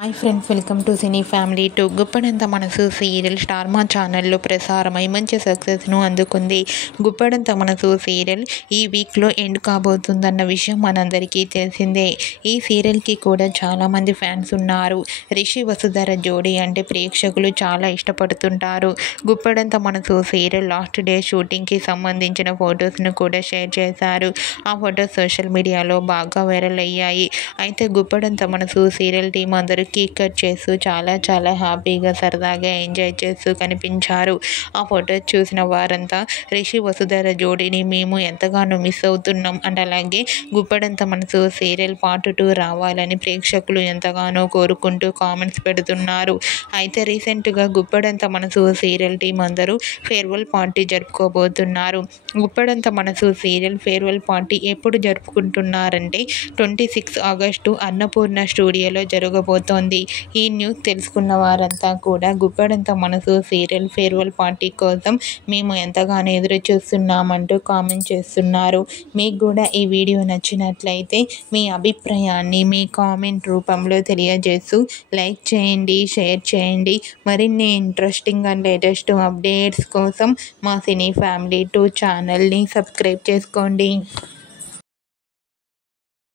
Hi friends, welcome to cine family two. Guppedantha Manasu serial star మా ఛానల్లో ప్రసారమై మంచి సక్సెస్ను అందుకుంది. గుప్పడంత మనసు సీరియల్ ఈ వీక్లో ఎండ్ కాబోతుందన్న విషయం మనందరికీ తెలిసిందే. ఈ సీరియల్కి కూడా చాలామంది ఫ్యాన్స్ ఉన్నారు. రిషి వసుధర జోడీ అంటే ప్రేక్షకులు చాలా ఇష్టపడుతుంటారు. Guppedantha Manasu serial last day షూటింగ్కి సంబంధించిన ఫొటోస్ను కూడా షేర్ చేశారు. ఆ ఫొటోస్ సోషల్ మీడియాలో బాగా వైరల్ అయ్యాయి. అయితే గుప్పడంత మనసు సీరియల్ టీం అందరూ కేక్ కట్ చేస్తూ చాలా హ్యాపీగా సరదాగా ఎంజాయ్ చేస్తూ కనిపించారు. ఆ ఫొటోస్ చూసిన వారంతా రిషి వసుధర జోడీని మేము ఎంతగానో మిస్ అవుతున్నాం అండ్ అలాగే గుప్పడంత మనసు సీరియల్ పార్ట్ 2 రావాలని ప్రేక్షకులు ఎంతగానో కోరుకుంటూ కామెంట్స్ పెడుతున్నారు. అయితే రీసెంట్గా గుప్పడంత మనసు సీరియల్ టీం అందరూ farewell party జరుపుకోబోతున్నారు. Guppedantha Manasu serial farewell party ఎప్పుడు జరుపుకుంటున్నారంటే 26 ఆగస్టు అన్నపూర్ణ స్టూడియోలో జరగబోతోంది. ఈ న్యూస్ తెలుసుకున్న వారంతా కూడా Guppedantha Manasu serial farewell party కోసం మేము ఎంతగానో ఎదురు చూస్తున్నామంటూ కామెంట్ చేస్తున్నారు. మీకు కూడా ఈ వీడియో నచ్చినట్లయితే మీ అభిప్రాయాన్ని మీ కామెంట్ రూపంలో తెలియజేస్తూ లైక్ చేయండి, షేర్ చేయండి. మరిన్ని ఇంట్రెస్టింగ్ అండ్ లేటెస్ట్ అప్డేట్స్ కోసం మా సినీ ఫ్యామిలీ 2 ఛానల్ని సబ్స్క్రైబ్ చేసుకోండి.